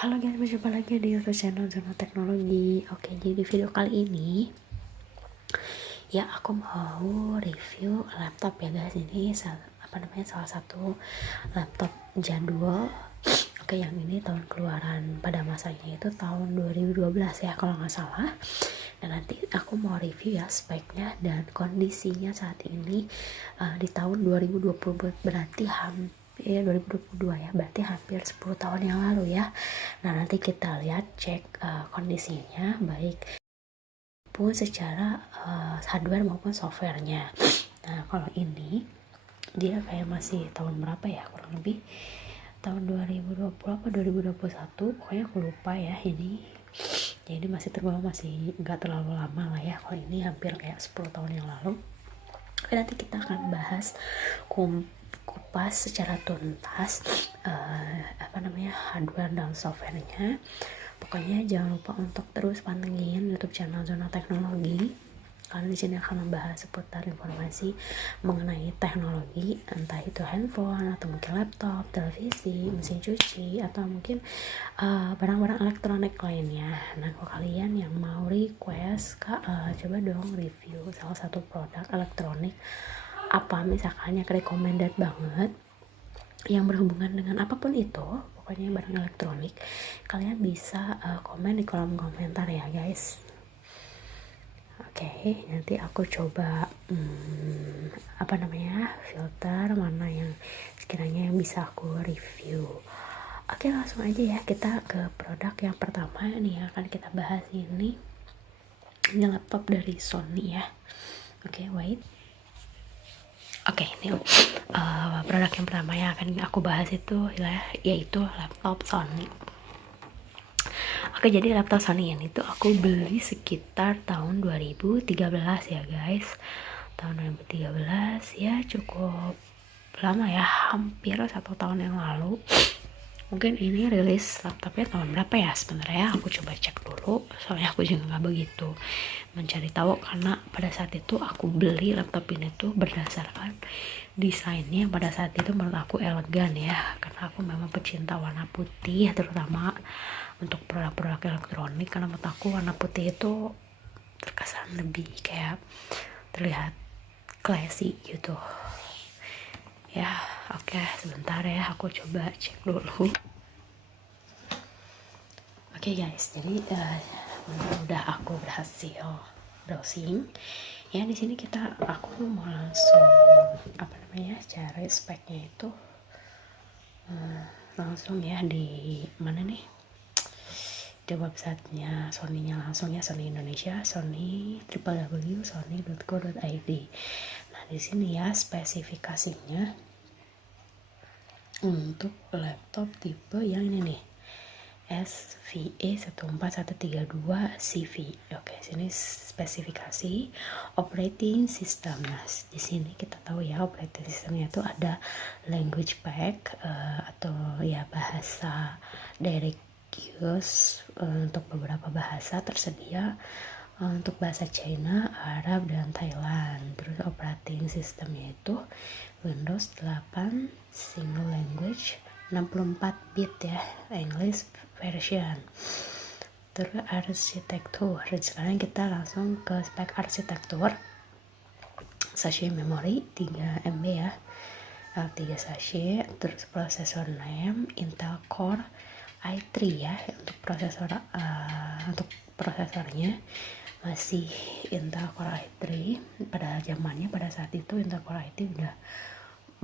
Halo guys, berjumpa lagi di YouTube channel Zona Teknologi. Oke, jadi di video kali ini ya aku mau review laptop ya guys. Ini salah satu laptop jadwal. Oke, yang ini tahun keluaran pada masanya itu tahun 2012 ya kalau nggak salah. Dan nanti aku mau review ya speknya dan kondisinya saat ini di tahun 2020, berarti hampir 2022 ya, berarti hampir 10 tahun yang lalu ya. Nah, nanti kita lihat cek kondisinya baik pun secara hardware maupun softwarenya. Nah, kalau ini dia kayak masih tahun berapa ya, kurang lebih tahun 2020 apa 2021, pokoknya aku lupa ya ini. Jadi masih tergolong masih nggak terlalu lama lah ya. Kalau ini hampir kayak 10 tahun yang lalu. Oke, nanti kita akan bahas kupas secara tuntas hardware dan softwarenya. Pokoknya jangan lupa untuk terus pantengin YouTube channel Zona Teknologi, karena di sini akan membahas seputar informasi mengenai teknologi, entah itu handphone atau mungkin laptop, televisi, mesin cuci, atau mungkin barang-barang elektronik lainnya. Nah, kalau kalian yang mau request, Kak, coba dong review salah satu produk elektronik apa misalkan yang recommended banget yang berhubungan dengan apapun itu, pokoknya barang elektronik, kalian bisa komen di kolom komentar ya guys. Oke, nanti aku coba filter mana yang sekiranya yang bisa aku review. Oke, langsung aja ya kita ke produk yang pertama nih yang akan kita bahas ini laptop dari Sony ya. Oke, wait. Oke, ini produk yang pertama yang akan aku bahas itu yaitu laptop Sony. Oke, jadi laptop Sony ini tuh aku beli sekitar tahun 2013 ya guys. Tahun 2013 ya, cukup lama ya, hampir 1 tahun yang lalu. Mungkin ini rilis laptopnya tahun berapa ya sebenarnya, aku coba cek dulu, soalnya aku juga nggak begitu mencari tahu, karena pada saat itu aku beli laptop ini tuh berdasarkan desainnya pada saat itu menurut aku elegan ya, karena aku memang pecinta warna putih, terutama untuk produk-produk elektronik, karena menurut aku warna putih itu terkesan lebih kayak terlihat classy gitu ya. Oke, sebentar ya, aku coba cek dulu. Oke guys, jadi udah aku berhasil browsing ya. Di sini aku mau langsung cari speknya itu langsung ya di mana nih, di websitenya Sony-nya langsung ya, Sony Indonesia, Sony www.sony.co.id. Nah, di sini ya spesifikasinya untuk laptop tipe yang ini nih, SVE14132CV. Oke, sini spesifikasi operating system. Nah, di sini kita tahu ya operating systemnya itu ada language pack atau ya bahasa direct use untuk beberapa bahasa tersedia. Untuk bahasa China, Arab, dan Thailand. Terus operating systemnya itu Windows 8 single language 64 bit ya, English version. Terus arsitektur. Sekarang kita langsung ke spek arsitektur. Sachet memori 3 MB ya, 3 sachet. Terus prosesor RAM Intel Core i3 ya, untuk prosesornya masih Intel Core i3. Pada saat itu Intel Core i3 udah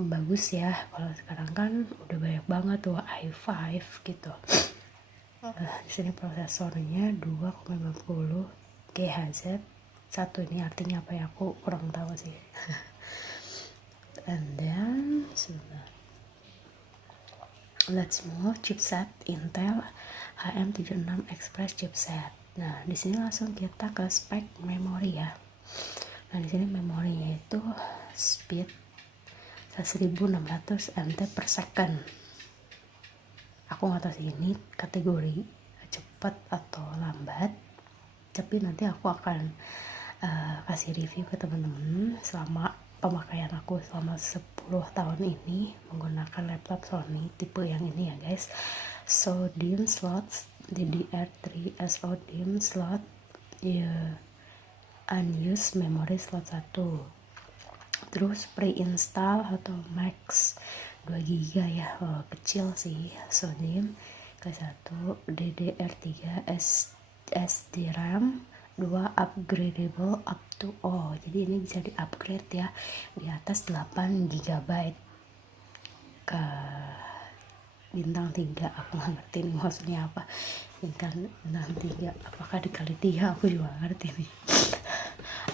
bagus ya, kalau sekarang kan udah banyak banget tuh i5 gitu. Di sini prosesornya 2,50 GHz 1, ini artinya apa ya, aku kurang tahu sih. And then let's move chipset Intel HM76 Express chipset. Nah, di sini langsung kita ke spek memori ya. Nah, di sini memorinya itu speed 1600 MT per second. Aku nggak tahu sih ini kategori cepat atau lambat, tapi nanti aku akan kasih review ke teman-teman selama pemakaian aku selama 10 tahun ini menggunakan laptop Sony tipe yang ini ya guys. SODIMM slots DDR3 SODIMM slot ya, unused memory slot 1, terus pre-install atau max 2 GB ya, kecil sih. SODIMM ke 1 DDR3 SD RAM 2 upgradable up to jadi ini bisa di upgrade ya di atas 8 GB ke bintang 3. Aku nggak ngerti nih maksudnya apa bintang 3, apakah dikali 3, aku juga nggak ngerti nih.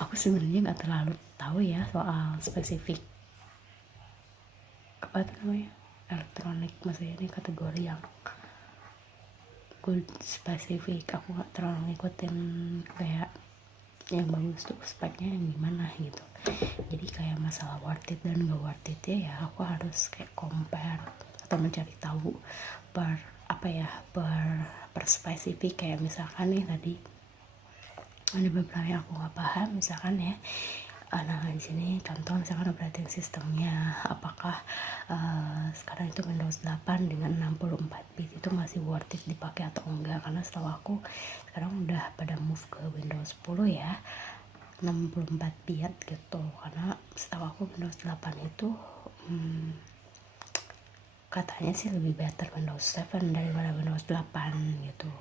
Aku sebenarnya nggak terlalu tahu ya soal spesifik apa namanya elektronik, maksudnya ini kategori yang good spesifik. Aku nggak terlalu ngikutin kayak yang bagus tuh speknya yang gimana gitu. Jadi kayak masalah worth it dan gak worth it ya aku harus kayak compare atau mencari tahu per spesifik. Kayak misalkan nih tadi ada beberapa yang aku nggak paham, misalkan ya di sini contoh misalkan operating sistemnya apakah sekarang itu Windows 8 dengan 64 bit itu masih worth it dipakai atau enggak, karena setahu aku sekarang udah pada move ke Windows 10 ya 64 bit gitu. Karena setahu aku Windows 8 itu katanya sih lebih better Windows 7 daripada Windows 8 gitu.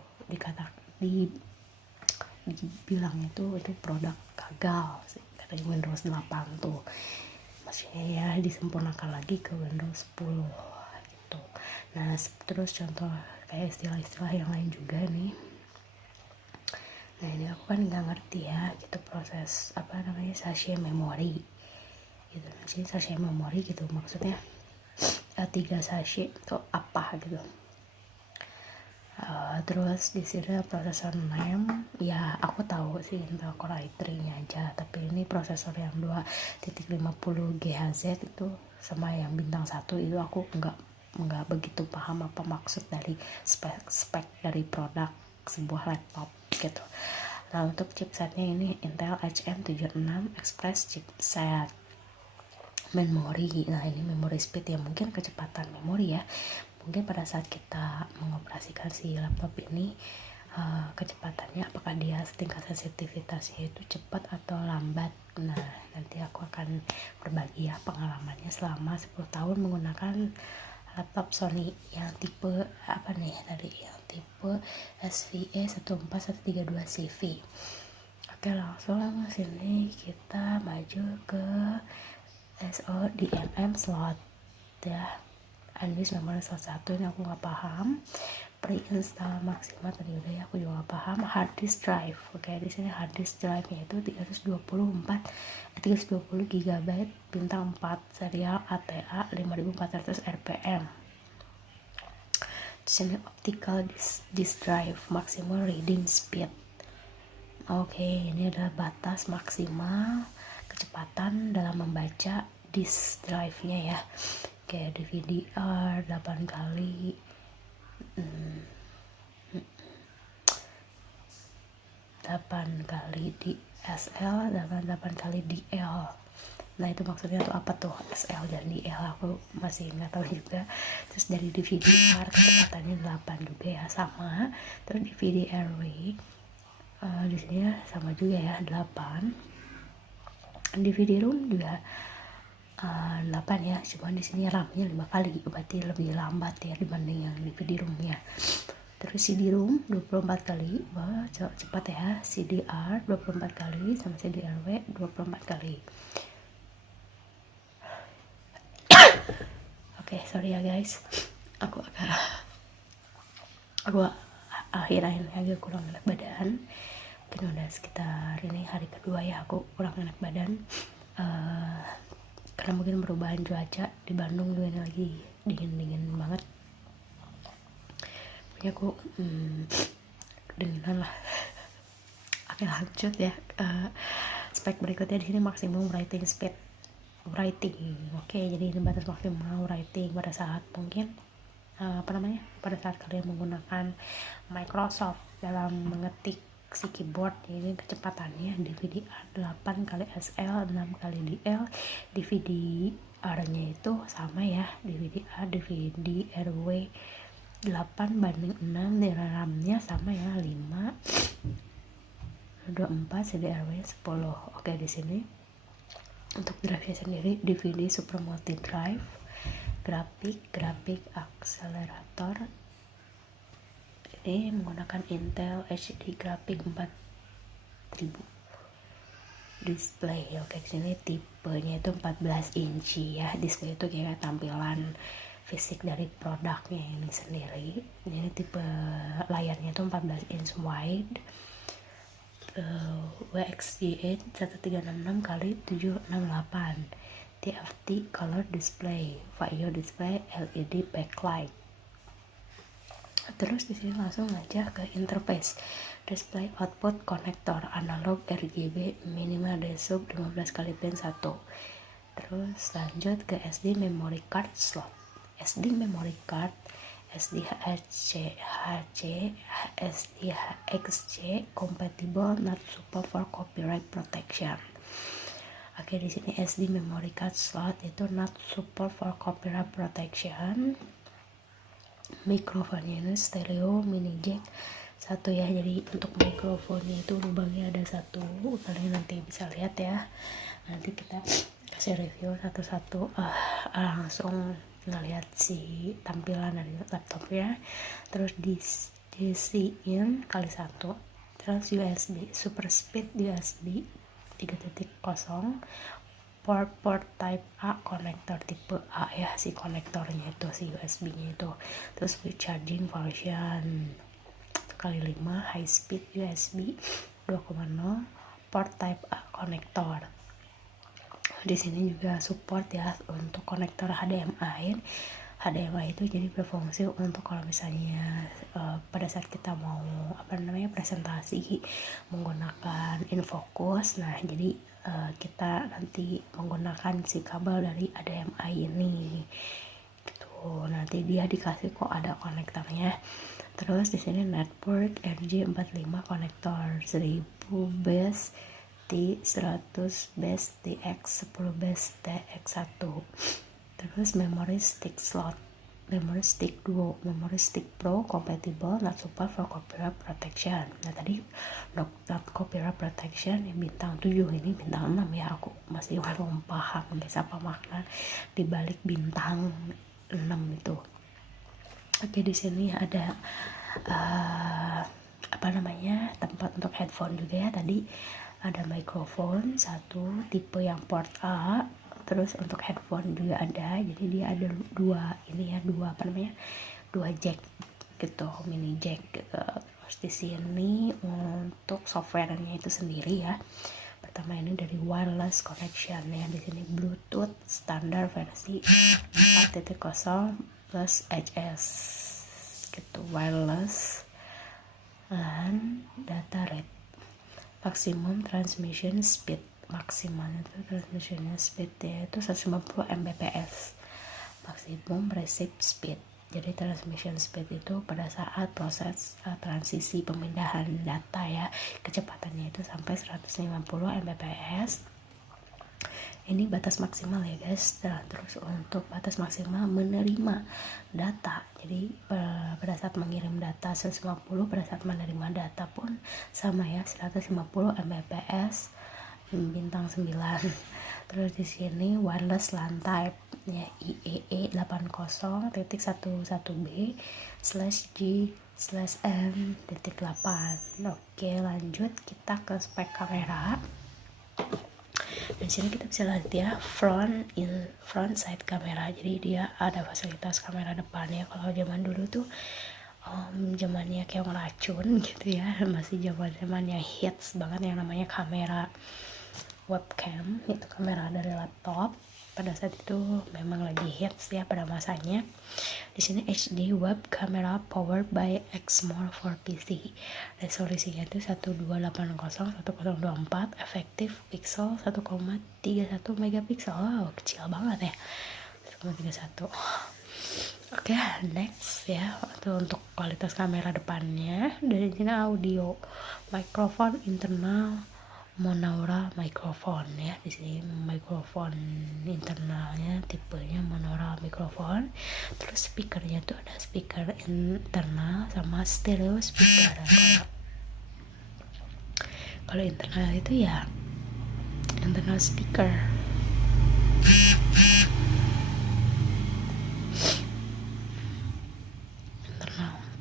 Bilangnya itu produk gagal sih katanya Windows 8 tuh, maksudnya ya disempurnakan lagi ke Windows 10 gitu. Nah terus contoh kayak istilah-istilah yang lain juga nih. Nah ini aku kan nggak ngerti ya gitu proses sachet memory gitu. Jadi sachet memory gitu maksudnya 3 sachet itu apa gitu. Terus di sini prosesor RAM ya aku tahu sih Intel Core i3 nya aja, tapi ini prosesor yang 2.50 GHz itu sama yang bintang 1 itu aku nggak begitu paham apa maksud dari spek dari produk sebuah laptop gitu. Nah untuk chipsetnya ini Intel HM76 Express chipset memori. Nah ini memory speed ya, mungkin kecepatan memori ya, mungkin pada saat kita mengoperasikan si laptop ini kecepatannya apakah dia tingkat sensitivitasnya itu cepat atau lambat. Nah nanti aku akan berbagi ya pengalamannya selama 10 tahun menggunakan laptop Sony yang tipe yang tipe SVE 14132CV. Oke langsung sini kita maju ke SODIMM slot ya, unused memory slot 1 ini aku nggak paham. Pre-install maksimal tadi udah ya, aku juga nggak paham. Hard disk drive, oke di sini hard disk drive nya itu 320 GB bintang 4 serial ATA 5400 rpm. Di sini optical disk drive maksimal reading speed. Oke, ini adalah batas maksimal kecepatan dalam membaca disk drive-nya ya. Kayak DVD-R 8 kali 8 kali DSL dan 8 kali DL. Nah itu maksudnya tuh apa tuh SL dan DL, aku masih nggak tahu juga. Terus dari DVD-R kecepatannya 8 juga ya sama. Terus DVD-RW di sini sama juga ya 8. DVD-ROM juga 8 ya, cuma di sini RAM-nya 5 kali, berarti lebih lambat ya dibanding yang DVD-ROM-nya. Terus CD-ROM 24 kali, wah cepat ya. CDR 24 kali sama CDRW 24 kali. Oke, sorry ya guys, aku akhir-akhir agak kurang enak badan. Mungkin udah sekitar ini hari kedua ya aku kurang enak badan, karena mungkin perubahan cuaca di Bandung juga lagi dingin banget. Pokoknya aku dinginan lah. Oke lanjut ya, spek berikutnya di sini maksimum writing speed. Oke, jadi ini batas maksimal writing pada saat mungkin pada saat kalian menggunakan Microsoft dalam mengetik si keyboard. Ini kecepatannya DVD-R 8 kali SL 6 kali DL. DVD-R-nya itu sama ya, DVD-R DVD RW 8/6. RAM-nya sama ya, 5/24. CDRW 10. Oke, di sini untuk drive-nya sendiri DVD Super Multi Drive, grafik akselerator. Ini menggunakan Intel HD grafik 4000. Display, oke, sini tipenya itu 14 inci ya. Display itu kayak tampilan fisik dari produknya ini sendiri. Ini tipe layarnya itu 14 inch wide, WXGA 1366 kali 768, TFT color display, VAIO display, LED backlight. Terus di sini langsung aja ke interface. Display output konektor analog RGB minimal D-sub 15 kali pin 1. Terus lanjut ke SD memory card slot. SD memory card SDHC, SDHXC compatible, not support for copyright protection. Oke, di sini SD memory card slot itu not support for copyright protection. Mikrofonnya ini stereo mini jack 1 ya, jadi untuk mikrofonnya itu lubangnya ada 1. Kalian nanti bisa lihat ya, nanti kita kasih review satu-satu. Langsung ngeliat si tampilan dari laptopnya. Terus DC in kali 1. Terus USB super speed USB 3.0, port type A, konektor tipe A ya, si konektornya itu, si USB nya itu. Terus charging version 1x5 high speed USB 2.0, port type A konektor. Di sini juga support ya untuk konektor HDMI. HDMI itu jadi berfungsi untuk kalau misalnya pada saat kita mau presentasi menggunakan infocus. Nah, jadi kita nanti menggunakan si kabel dari HDMI ini gitu. Nanti dia dikasih kok ada konektornya. Terus di sini network RJ45 konektor 1000 base T100 base TX 10 base TX1. Terus memory stick slot, memory stick duo, memory stick pro compatible, not support for copyright protection. Nah tadi not copyright protection yang bintang 7, ini bintang 6 ya, aku masih belum paham guys apa makna dibalik bintang 6 itu. Oke, di sini ada tempat untuk headphone juga ya. Tadi ada mikrofon 1 tipe yang port A. Terus untuk headphone juga ada, jadi dia ada 2 jack gitu, mini jack gitu. Terus di sini untuk softwarenya itu sendiri ya. Pertama ini dari wireless connection ya, di sini Bluetooth standar versi 4.0 plus HS gitu, wireless and data rate, maximum transmission speed. Maksimal itu transmission speed ya itu 150 Mbps, maksimum receive speed. Jadi transmission speed itu pada saat proses transisi pemindahan data ya, kecepatannya itu sampai 150 Mbps. Ini batas maksimal ya guys. Nah, terus untuk batas maksimal menerima data, jadi pada saat mengirim data 150, pada saat menerima data pun sama ya, 150 Mbps bintang 9. Terus di sini wireless LAN type ya, IEE 80.3.B/G/M.8. Oke, lanjut kita ke spek kamera. Di sini kita bisa lihat ya front side kamera. Jadi dia ada fasilitas kamera depannya. Kalau zaman dulu tuh zamannya kayak ngeracun gitu ya, masih zamannya hits banget yang namanya kamera webcam, itu kamera dari laptop. Pada saat itu memang lagi hits ya pada masanya. Di sini HD web camera powered by Exmor for PC. Resolusinya itu 1280x1024, efektif pixel 1,31 megapiksel. Wow, kecil banget ya, 1,31. Oke, next ya, untuk kualitas kamera depannya. Dari sini audio, mikrofon internal monaural mikrofon ya. Di sini mikrofon internalnya tipenya monaural mikrofon. Terus speakernya tuh ada speaker internal sama stereo speaker. Kalau internal itu ya internal speaker.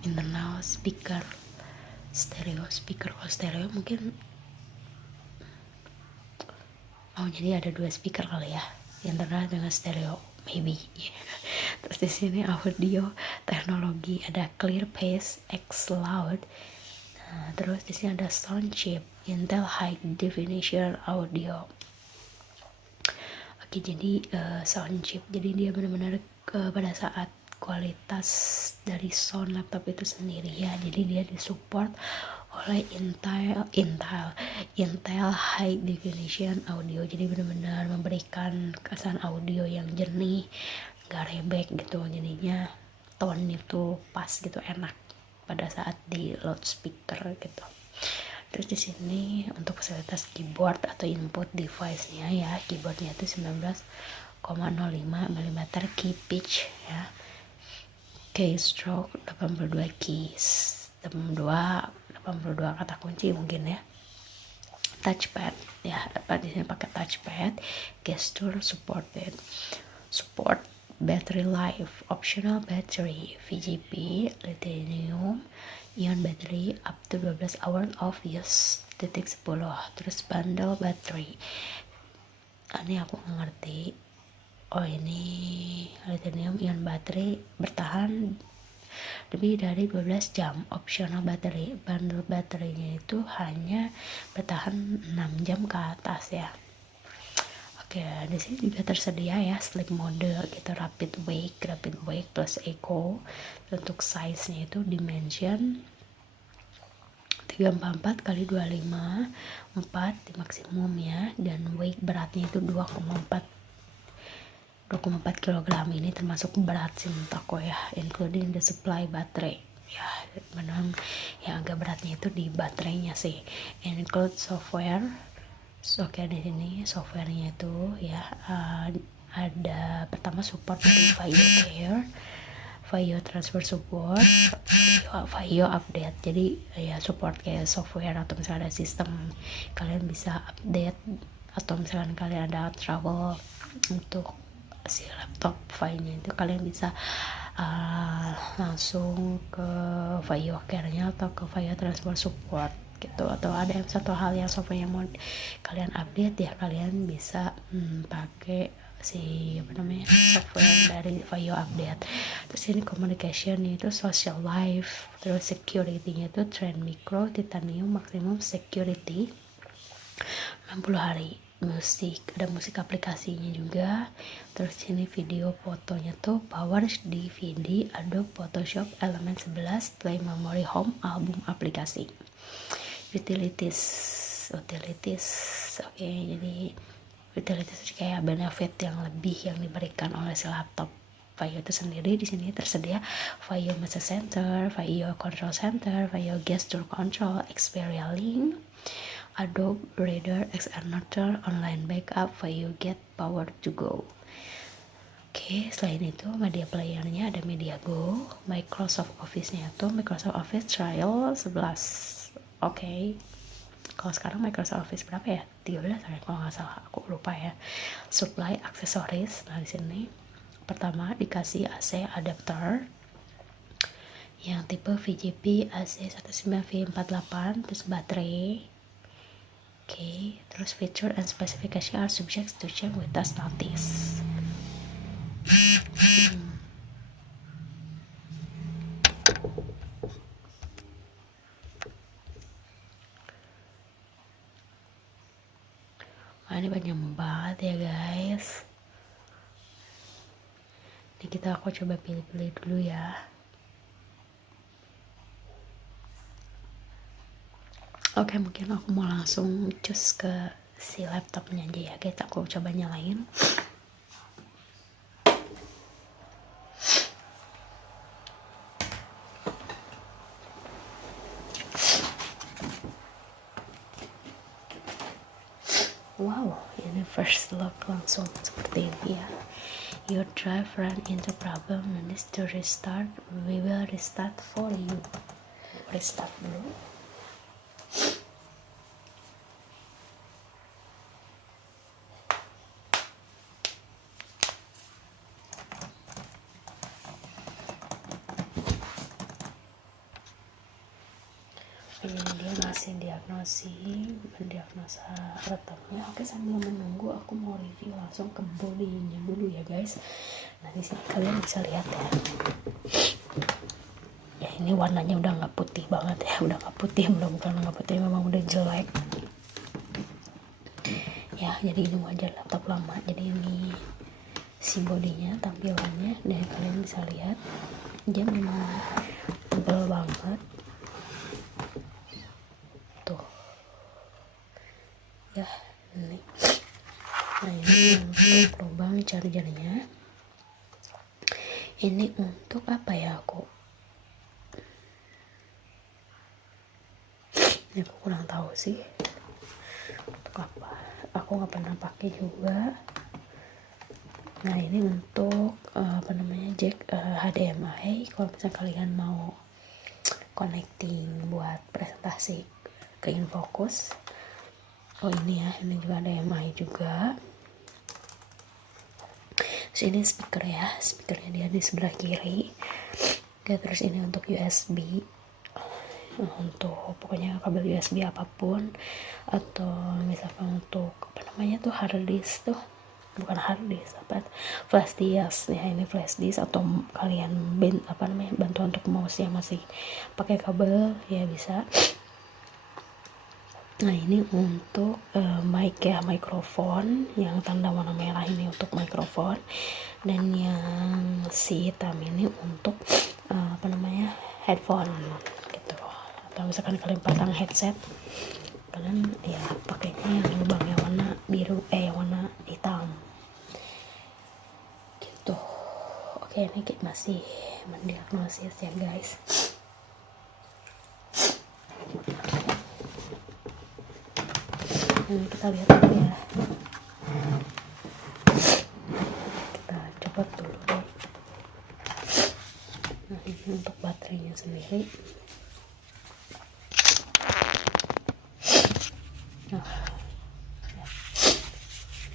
Internal speaker, stereo speaker. Kalau stereo mungkin jadi ada 2 speaker kali ya, internal dengan stereo maybe. Terus di sini audio teknologi, ada clear pace X loud. Nah, terus di sini ada sound chip Intel high definition audio. Oke, jadi sound chip, jadi dia benar-benar pada saat kualitas dari sound laptop itu sendiri ya, jadi dia disupport oleh Intel high definition audio, jadi benar-benar memberikan kesan audio yang jernih, gak rebek gitu, jadinya tone itu pas gitu, enak pada saat di loudspeaker gitu. Terus di sini untuk fasilitas keyboard atau input device-nya ya, keyboardnya itu 19,05 mm key pitch ya, keystroke 82 keys, 82 kata kunci mungkin ya. Touchpad ya, di sini pakai touchpad. Gesture supported, support battery life, optional battery VGP lithium ion battery up to 12 hours of use, titik 10. Terus bundle battery, ini aku nggak ngerti. Oh, ini lithium ion battery bertahan lebih dari 12 jam. Optional battery, bundle baterainya itu hanya bertahan 6 jam ke atas ya. Oke, di sini juga tersedia ya sleep mode gitu, rapid wake plus echo. Untuk size-nya itu dimension 344 kali 25 4 di maksimum ya, dan weight beratnya itu 2,4 kg. Ini termasuk berat sih menurut aku ya, including the supply baterai ya. Memang yang agak beratnya itu di baterainya sih. Include software. Oke, di sini softwarenya itu ya, ada pertama support dari Vaio Care, Vaio transfer support, Vaio update. Jadi ya support kayak software atau misalnya ada sistem kalian bisa update, atau misalkan kalian ada trouble untuk si laptop Vaio itu, kalian bisa langsung ke Vaio Care-nya atau ke Vaio transfer support gitu. Atau ada satu hal yang software yang mau kalian update ya, kalian bisa pakai software dari Vaio update. Terus ini communication itu social life, terus security-nya itu Trend Micro Titanium maximum security 60 hari. Ada musik aplikasinya juga. Terus ini video fotonya tuh Power DVD Adobe Photoshop Element 11 Play Memory Home album aplikasi. Utilities. Oke, jadi utilities kayak benefit yang lebih yang diberikan oleh si laptop Vaio itu sendiri. Di sini tersedia Vaio Message Center, Vaio Control Center, Vaio Gesture Control, Xperia Link, Adobe Reader, XR Noter, Online Backup, Vaio Get Power to Go. Oke, selain itu media playernya ada Media Go, Microsoft Office-nya itu Microsoft Office Trial 11. Oke. Kalau sekarang Microsoft Office berapa ya? 13 kalau nggak salah, aku lupa ya. Supply aksesoris. Nah, di sini pertama dikasih AC adapter yang tipe VGP AC 19V48, terus baterai. Oke, terus feature and specification are subject to change with task notice. Ini banyak banget ya guys. Ini aku coba pilih-pilih dulu ya. Oke, mungkin aku mau langsung cus ke si laptopnya aja ya guys. Aku coba nyalain. Wow, ini first look langsung seperti ini ya. Your drive ran into problem and needs to restart. We will restart for you. Restart dulu. Ini dia masih mendiagnosa retaknya. Oke, sambil menunggu aku mau review langsung ke bodinya dulu ya guys. Nah di sini kalian bisa lihat ya. Ya ini warnanya udah nggak putih banget ya, udah nggak putih, bukan nggak putih, memang udah jelek. Ya jadi ini wajar laptop lama. Jadi ini si bodinya, tampilannya, dan kalian bisa lihat dia memang tebal banget. Tuh ya ini. Nah ini untuk lubang chargernya. Ini untuk apa ya, aku kurang tahu sih untuk apa, aku nggak pernah pakai juga. Nah ini untuk jack HDMI kalau misalnya kalian mau connecting buat presentasi ke InFocus. Oh ini ya, ini juga HDMI juga. Terus ini speaker ya, speakernya dia di sebelah kiri. Oke, terus ini untuk USB, untuk pokoknya kabel USB apapun, atau misalkan untuk hard disk tuh, bukan hard disk, flash disk ya, ini flash disk, atau kalian bantu untuk mouse yang masih pakai kabel ya bisa. Nah ini untuk mic ya, mikrofon yang tanda warna merah ini untuk mikrofon, dan yang si hitam ini untuk headphone gitu. Atau misalkan kalian pasang headset, kalian ya pakainya yang lubangnya warna biru, warna hitam gitu. Oke, ini masih mendiagnosis ya guys. Kita lihat dulu ya, kita coba dulu deh. Nah ini untuk baterainya sendiri. Nah, ya.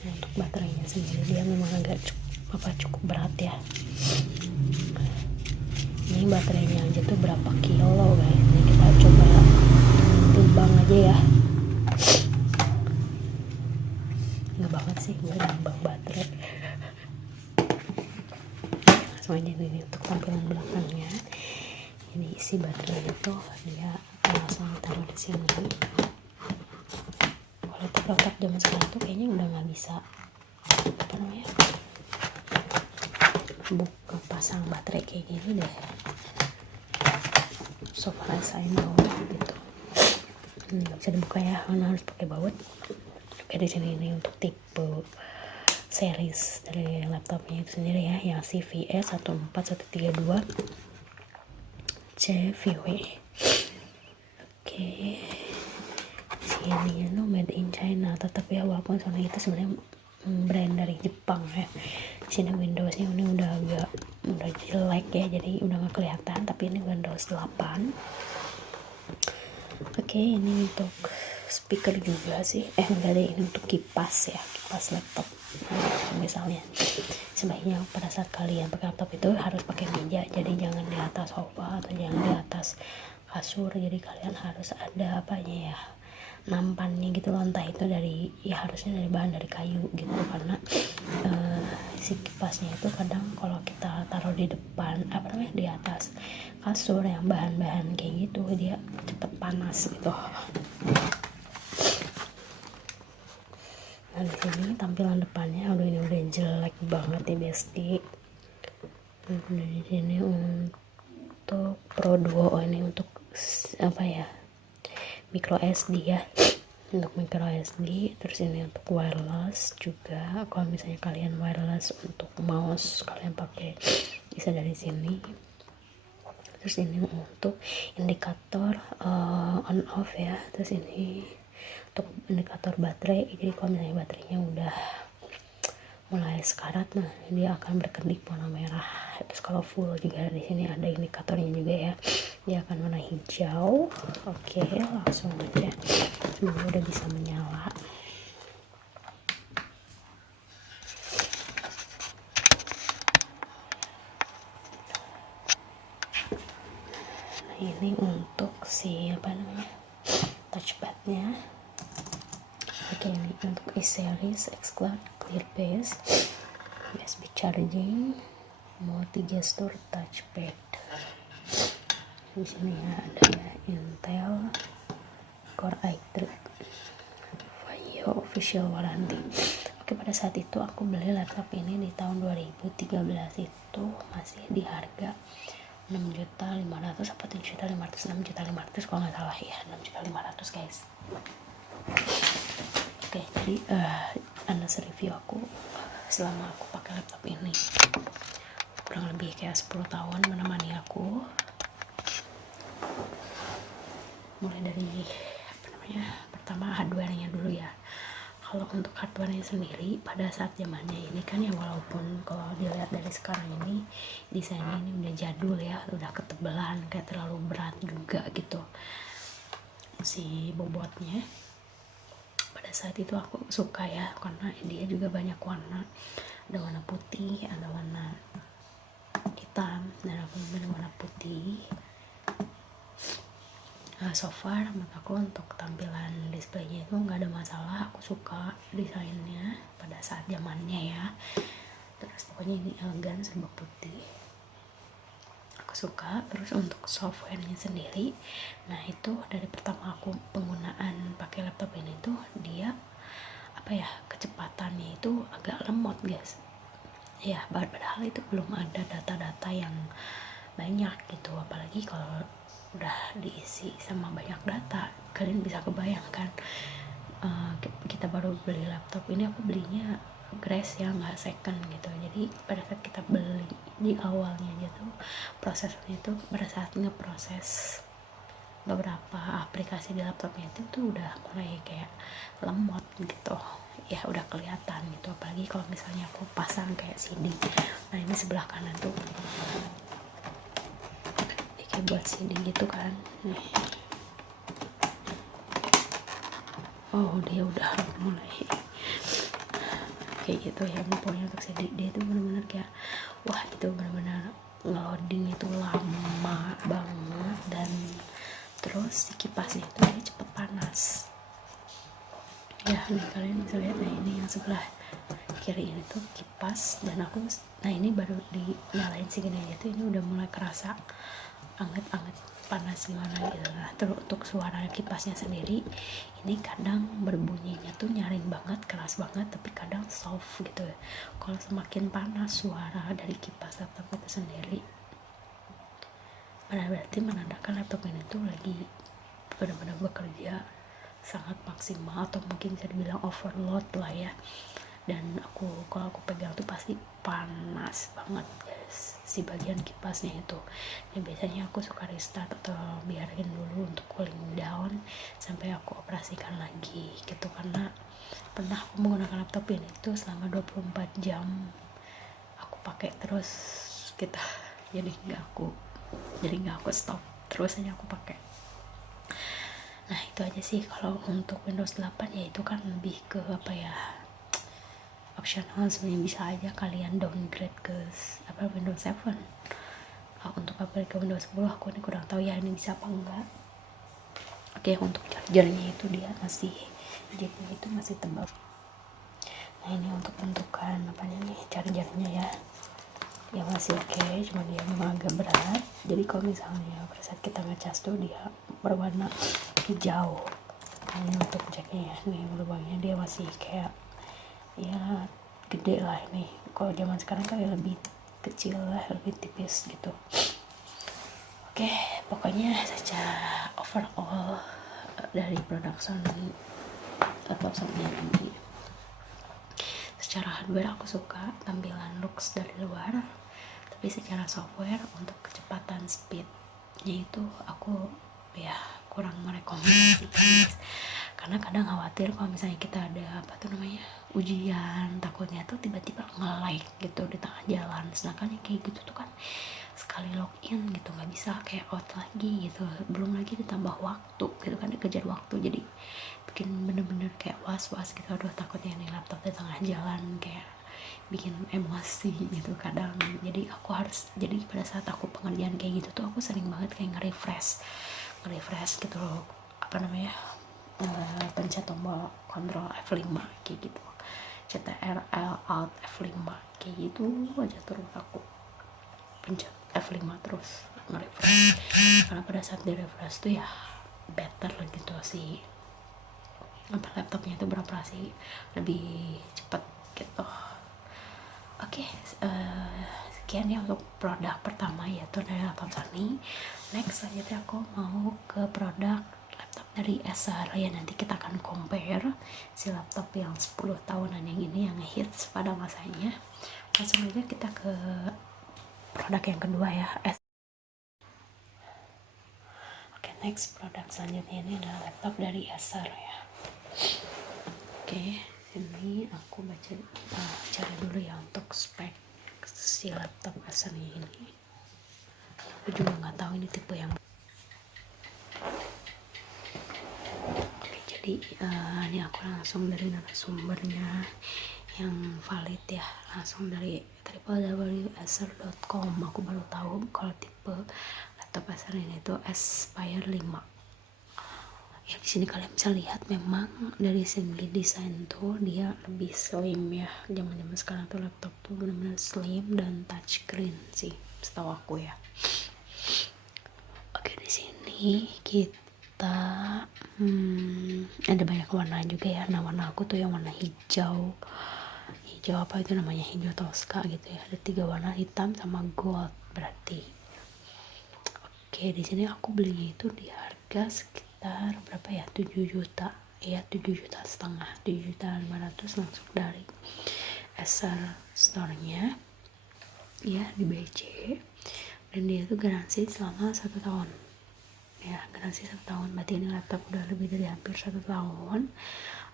Untuk baterainya sendiri dia memang agak cukup berat ya. Ini baterainya aja tuh berapa kilo guys. Ini kita coba timbang aja ya. Nggak banget sih gue timbang baterai. Langsung aja ini untuk tampilan belakangnya. Ini isi baterai itu dia langsung taruh di sini. Kalau laptop zaman sekarang tuh kayaknya udah nggak bisa buka pasang baterai kayak gini deh, so far as I know gitu. Ini nggak bisa dibuka ya, karena harus pakai baut. Oke, di sini ini untuk tipe series dari laptopnya itu sendiri ya, yang CVS 14132 CVW. Oke, sini no made in China, tetapi ya walaupun soalnya itu sebenarnya brand dari Jepang ya. Sini Windowsnya ini udah jelek ya, jadi udah nggak kelihatan, tapi ini Windows 8. Oke, ini untuk speaker juga sih, enggak deh, ini untuk kipas ya, kipas laptop. Misalnya sebaiknya pada saat kalian pakai laptop itu harus pakai meja, jadi jangan di atas sofa atau jangan di atas kasur, jadi kalian harus ada ya, nampannya gitu loh, entah itu harusnya dari bahan dari kayu gitu, karena si kipasnya itu kadang kalau kita taruh di depan di atas kasur yang bahan-bahan kayak gitu, dia cepet panas gitu. Nah di sini tampilan depannya, aduh ini udah jelek banget ya besti. Di sini untuk Pro Duo, ini untuk micro SD ya, untuk micro SD. Terus ini untuk wireless juga, kalau misalnya kalian wireless untuk mouse kalian pakai bisa dari sini. Terus ini untuk indikator on off ya. Terus ini untuk indikator baterai. Jadi kalau misalnya baterainya udah mulai sekarat, nah dia akan berkedip warna merah. Terus kalau full juga di sini ada indikatornya juga ya, dia akan warna hijau. Oke, langsung aja, semoga udah bisa menyala. Nah ini untuk si touchpadnya. Oke, ini untuk E-series X-Cloud Clear Base, USB charging, multi gesture touchpad. Di sini ya ada ya Intel Core i3 Vaio official warranty. Oke, pada saat itu aku beli laptop ini di tahun 2013 itu masih di harga 6.500.000 apa 7.500.000, 6.500.000 kalau nggak salah ya, 6.500.000 guys. Oke, jadi analis review aku selama aku pakai laptop ini, kurang lebih kayak 10 tahun menemani aku, mulai dari pertama hardware-nya dulu ya. Kalau untuk hardware-nya sendiri pada saat zamannya ini kan ya, walaupun kalau dilihat dari sekarang ini desainnya ini udah jadul ya, udah ketebalan kayak terlalu berat juga gitu si bobotnya. Pada saat itu aku suka ya, karena dia juga banyak warna, ada warna putih, ada warna hitam, dan aku memilih warna putih. So far menurut aku untuk tampilan displaynya itu nggak ada masalah, aku suka desainnya pada saat zamannya ya. Terus pokoknya ini elegan, serba putih, aku suka. Terus untuk softwarenya sendiri, nah itu dari pertama aku penggunaan pakai laptop ini tuh dia kecepatannya itu agak lemot guys ya, padahal itu belum ada data-data yang banyak gitu, apalagi kalau udah diisi sama banyak data. Kalian bisa kebayangkan, kita baru beli laptop ini, aku belinya grace ya, nggak second gitu. Jadi pada saat kita beli di awalnya gitu, prosesnya itu pada saat ngeproses beberapa aplikasi di laptopnya itu tuh udah mulai kayak lemot gitu ya, udah kelihatan gitu. Apalagi kalau misalnya aku pasang kayak CD, nah ini sebelah kanan tuh ini kayak buat CD gitu kan nih. Oh, dia udah mulai kayak gitu ya. Pokoknya untuk CD dia itu benar-benar kayak wah, itu benar-benar loading itu lama banget. Dan terus si kipasnya itu dia cepet panas ya. Nih kalian bisa lihat, nah ini yang sebelah kiri ini tuh kipas, dan aku ini baru dinyalain segini aja tuh ini udah mulai kerasa anget-anget panas gimana gitu. Nah terus untuk suara kipasnya sendiri ini kadang berbunyinya tuh nyaring banget, keras banget, tapi kadang soft gitu ya. Kalau semakin panas suara dari kipas laptop itu sendiri, berarti menandakan laptop ini tuh lagi benar-benar bekerja sangat maksimal, atau mungkin bisa dibilang overload lah ya. Dan kalau aku pegang tuh pasti panas banget guys si bagian kipasnya itu. Dan biasanya aku suka restart atau biarin dulu untuk cooling down sampai aku operasikan lagi gitu, karena pernah aku menggunakan laptop ini tuh selama 24 jam aku pakai terus gitu. jadi nggak aku stop, terus aja aku pakai. Nah itu aja sih kalau untuk Windows 8 ya, itu kan lebih ke optional sebenarnya. Bisa aja kalian downgrade ke Windows 7. Untuk upgrade ke Windows 10 aku ini kurang tahu ya ini bisa apa enggak. Oke, untuk chargernya itu dia masih jacknya itu masih tebal. Nah ini untuk bentukan chargernya ya masih oke, cuma dia memang agak berat. Jadi kalau misalnya pada saat kita ngecas tuh dia berwarna hijau. Nah ini untuk jacknya ya, nih lubangnya dia masih kayak ya gede lah ini. Kalau zaman sekarang kan lebih kecil lah, lebih tipis gitu. Oke, pokoknya secara overall dari produk Sony laptop Sony ini, secara hardware aku suka tampilan looks dari luar, tapi secara software untuk kecepatan speednya itu aku ya kurang merekomendasikan guys. karena kadang khawatir kalau misalnya kita ada ujian, takutnya tuh tiba-tiba nge-lag gitu di tengah jalan. Sedangkan yang kayak gitu tuh kan sekali login gitu nggak bisa kayak out lagi gitu, belum lagi ditambah waktu gitu kan, dikejar waktu, jadi bikin bener-bener kayak was-was gitu. Aduh, takutnya nih laptop di tengah jalan kayak bikin emosi gitu kadang. Jadi pada saat aku pengerjaan kayak gitu tuh aku sering banget kayak nge-refresh gitu loh, pencet tombol Ctrl F5 kayak gitu, CTRL Alt F5 kayak gitu aja, terus aku pencet F5 terus nge-refresh, karena pada saat di refresh tuh ya better lah gitu sih, laptopnya itu beroperasi lebih cepat gitu. Oke, sekian ya untuk produk pertama, yaitu dari laptop Sony. Next selanjutnya aku mau ke produk laptop dari Acer ya. Nanti kita akan compare si laptop yang 10 tahunan yang ini yang hits pada masanya. Langsung aja kita ke produk yang kedua ya. Oke, next produk selanjutnya ini adalah laptop dari Acer ya. Oke, ini aku cari dulu ya untuk spek si laptop Acer ini. Aku juga nggak tahu ini tipe yang. Oke, jadi ini aku langsung dari narasumbernya yang valid ya, langsung dari www.acer.com. Aku baru tahu kalau tipe laptop Acer ini tuh Aspire 5. Ya, di sini kalian bisa lihat memang dari segi desain tuh dia lebih slim ya. Zaman-zaman sekarang tuh laptop tuh benar-benar slim dan touchscreen sih, setahu aku ya. Oke, di sini kita ada banyak warna juga ya. Nah, warna aku tuh yang warna hijau apa itu namanya, hijau Tosca gitu ya. Ada 3 warna, hitam sama gold berarti. Oke, di sini aku belinya itu di harga sekitar berapa ya, 7 juta ya, 7,5 juta, 7,5 juta langsung dari Acer store-nya ya di BC. Dan dia tuh garansi selama 1 tahun ya, garansi 1 tahun, berarti ini laptop udah lebih dari hampir 1 tahun.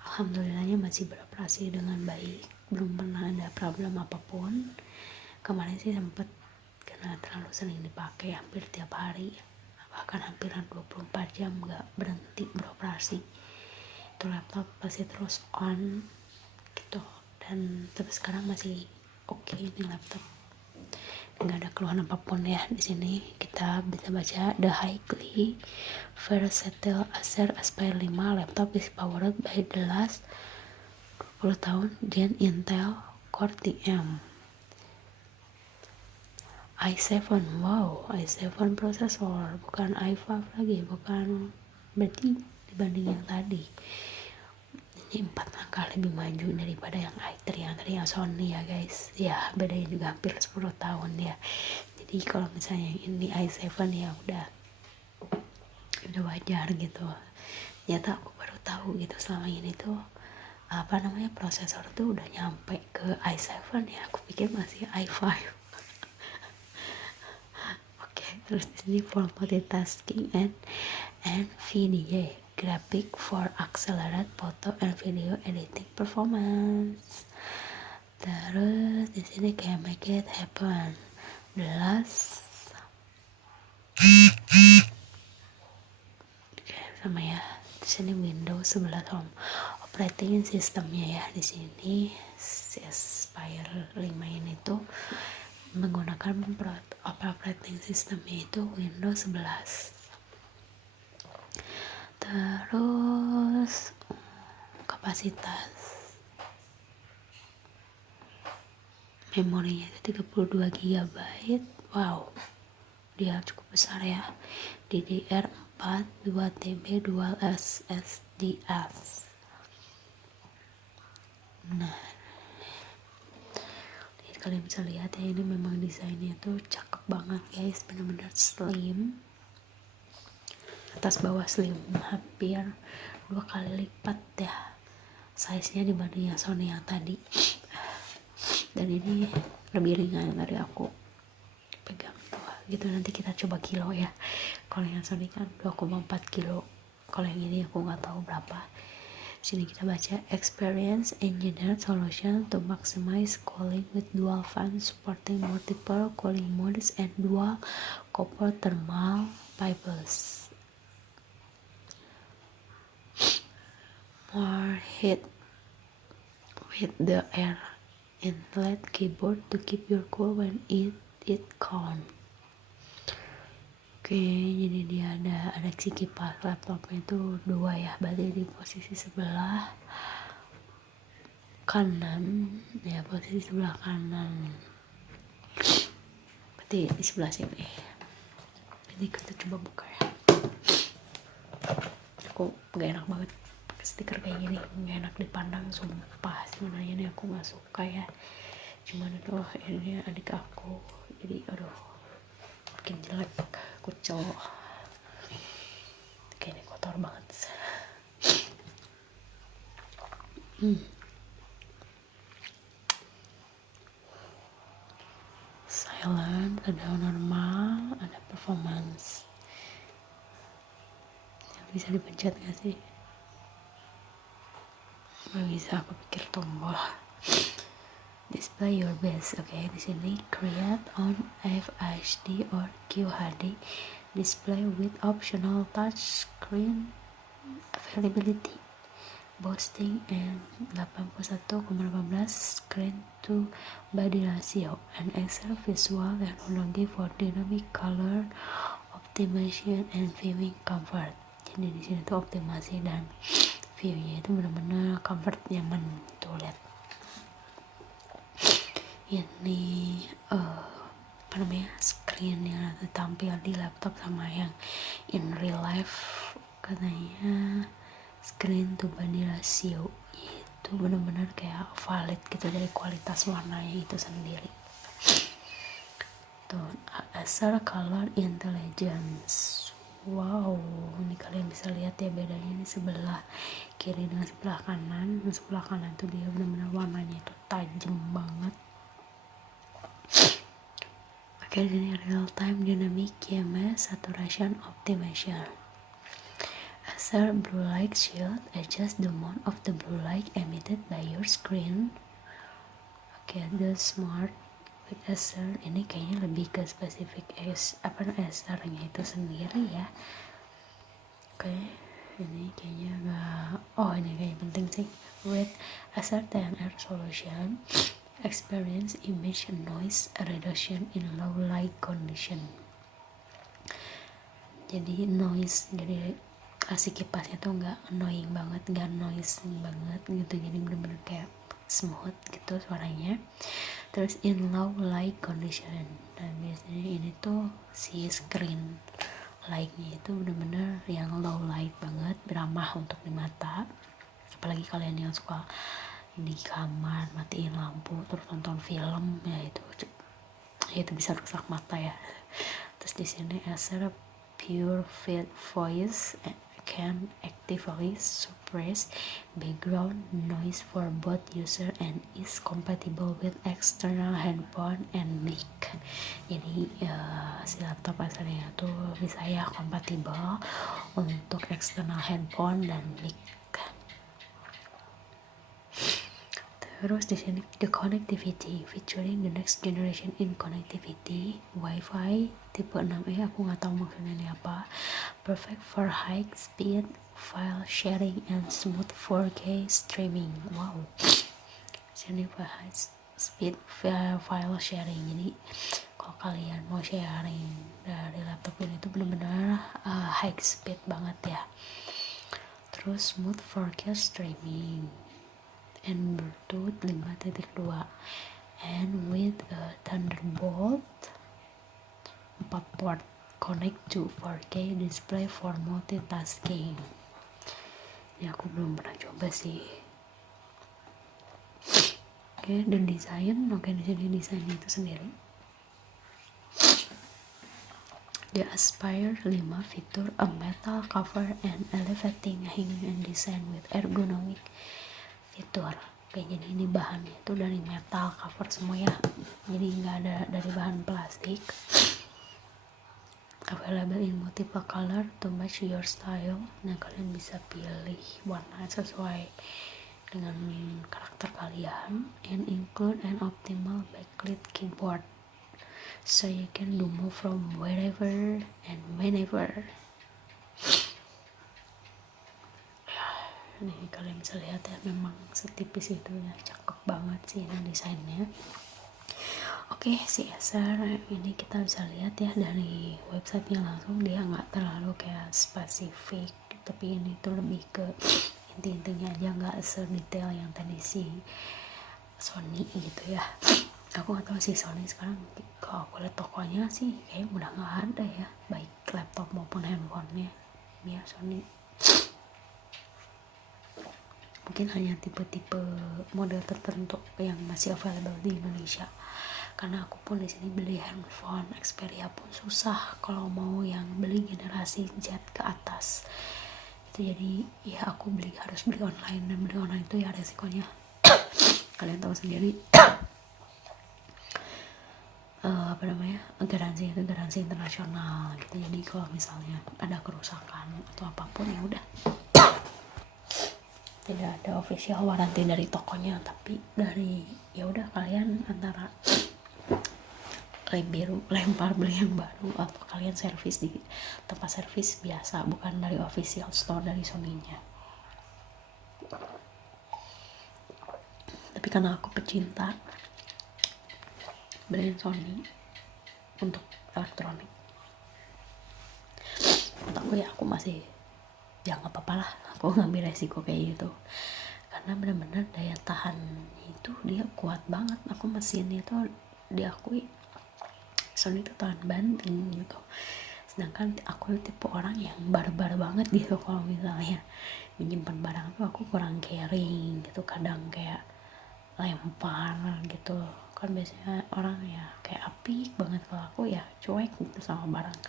Alhamdulillahnya masih beroperasi dengan baik, belum pernah ada problem apapun. Kemarin sih sempet karena terlalu sering dipakai, hampir tiap hari, bahkan hampir 24 jam gak berhenti beroperasi, itu laptop masih terus on gitu. Dan sampai sekarang masih oke ini laptop, nggak ada keluhan apapun ya. Di sini kita bisa baca the highly versatile Acer Aspire 5 laptop is powered by the last 20 tahun Gen Intel Core TM i7. Wow, i7 prosesor, bukan i5 lagi, bukan, berarti dibanding yang tadi ini 4 langkah lebih maju daripada yang i3 yang tadi, yang Sony ya guys ya. Bedanya juga hampir 10 tahun ya. Jadi kalau misalnya ini i7 ya udah wajar gitu. Ternyata aku baru tahu gitu, selama ini tuh prosesor tuh udah nyampe ke i7 ya, aku pikir masih i5. Oke, terus ini for multitasking and NVIDIA graphic for accelerated photo and video editing performance. Terus di sini kayak make it happen. Sama ya. Di sini Windows 11 Home operating systemnya ya. Di sini Aspire 5 ini tuh menggunakan operating systemnya itu Windows 11. Terus kapasitas memorinya itu 32 GB. Wow, dia cukup besar ya. DDR4 2TB dual SSDs. Nah, kalian bisa lihat ya, ini memang desainnya tuh cakep banget guys, bener-bener slim, atas bawah slim, hampir 2 kali lipat ya size-nya dibanding yang Sony yang tadi. Dan ini lebih ringan dari aku pegang tuh gitu. Nanti kita coba kilo ya. Kalau yang Sony kan 2,4 kilo, kalau yang ini aku nggak tahu berapa. Sini kita baca experience engineered solution to maximize cooling with dual fans supporting multiple cooling modes and dual copper thermal pipes. More heat with the air inlet keyboard to keep your cool when it count. Oke, jadi dia ada si kipas laptopnya itu dua ya, berarti di posisi sebelah kanan ya, posisi sebelah kanan, berarti di sebelah sini. Jadi kita coba buka ya. Aku gak enak banget pakai stiker kayak gini, gak enak dipandang, sumpah sebenarnya nih aku gak suka ya, cuman aduh ini adik aku, jadi aduh bikin jelek, kucel, kayaknya kotor banget. Silent, ada normal, ada performance. Bisa dipencet gak sih? Gak bisa, aku pikir tombol. Display your best. Oke, di sini create on FHD or QHD display with optional touch screen availability, boosting and 81,18 screen to body ratio, and excel visual technology for dynamic color optimization and viewing comfort. Jadi di sini tuh optimasi dan viewnya itu benar-benar comfort, nyaman. Tuh lihat. Ini apa namanya, screen yang tampil di laptop sama yang in real life, katanya screen to body ratio itu benar-benar kayak valid gitu dari kualitas warnanya itu sendiri. Tuh, Acer Color Intelligence. Wow, ini kalian bisa lihat ya bedanya, ini sebelah kiri dengan sebelah kanan. Sebelah kanan tuh dia benar-benar warnanya itu tajam banget. Oke, ini real time dynamic EMS saturation optimization. Acer Blue Light Shield adjust the amount of the blue light emitted by your screen. Oke, the smart with Acer ini kayaknya lebih ke spesifik Acer-nya itu sendiri ya. Oke, ini kayaknya ini kayaknya penting sih. With Acer TNR solution experience image noise reduction in low light condition. Jadi noise, jadi si kipasnya tuh nggak annoying banget, nggak noise banget gitu, jadi bener-bener kayak smooth gitu suaranya. Terus in low light condition, dan biasanya ini tuh si screen lightnya itu bener-bener yang low light banget, ramah untuk di mata, apalagi kalian yang suka di kamar matiin lampu terus nonton film ya, itu bisa rusak mata ya. Terus di sini Acer Pure Fit Voice can actively suppress background noise for both user and is compatible with external handphone and mic. Jadi si laptop Acernya tuh bisa ya kompatibel untuk external handphone dan mic. Terus di sini the connectivity featuring the next generation in connectivity Wi-Fi tipe 6E, aku nggak tahu maksudnya ini apa. Perfect for high speed file sharing and smooth 4K streaming. Wow. Sini for high speed file sharing. Jadi kalau kalian mau sharing dari laptop ini tuh benar-benar high speed banget ya. Terus smooth 4K streaming and Bluetooth 5.2 and with a Thunderbolt 4 port connect to 4K display for multitasking. Ini aku belum pernah coba sih. Oke, dan desain, di sini desainnya itu sendiri. The Aspire 5 feature a metal cover and elevating hanging and design with ergonomic fitur. Oke, jadi ini bahannya itu dari metal cover semua ya, jadi nggak ada dari bahan plastik. available in multiple color to match your style. Nah, kalian bisa pilih warna sesuai dengan karakter kalian, and include an optimal backlit keyboard so you can do move from wherever and whenever. Nih kalian bisa lihat ya, memang setipis itu ya, cakep banget sih ini desainnya. Oke, CSR ini kita bisa lihat ya dari websitenya langsung, dia nggak terlalu kayak spesifik, tapi ini tuh lebih ke inti-intinya aja, nggak sedetail yang tadi si Sony gitu ya. Aku nggak tahu sih Sony sekarang, kalau aku lihat tokonya sih kayak udah nggak ada ya, baik laptop maupun handphonenya ya Sony. Mungkin hanya tipe-tipe model tertentu yang masih available di Indonesia. Karena aku pun di sini beli handphone Xperia pun susah kalau mau yang beli generasi Z ke atas. Itu jadi ya aku harus beli online, dan beli online itu ya resikonya kalian tahu sendiri. Garansi itu garansi internasional gitu. Jadi kalau misalnya ada kerusakan atau apapun ya udah, tidak ada official warranty dari tokonya, tapi dari ya udah kalian antara lempar beli yang baru atau kalian servis di tempat servis biasa, bukan dari official store dari Sony-nya. Tapi karena aku pecinta brand Sony untuk elektronik, menurut aku masih ya nggak apa-apa lah, aku ngambil resiko kayak gitu, karena benar-benar daya tahan itu dia kuat banget. Aku mesinnya itu diakui Sony itu tahan banting gitu, sedangkan aku tipe orang yang barbar banget gitu. Kalau misalnya menyimpan barang tuh aku kurang caring gitu, kadang kayak lempar gitu kan. Biasanya orang ya kayak apik banget, kalau aku ya cuek gitu sama barang.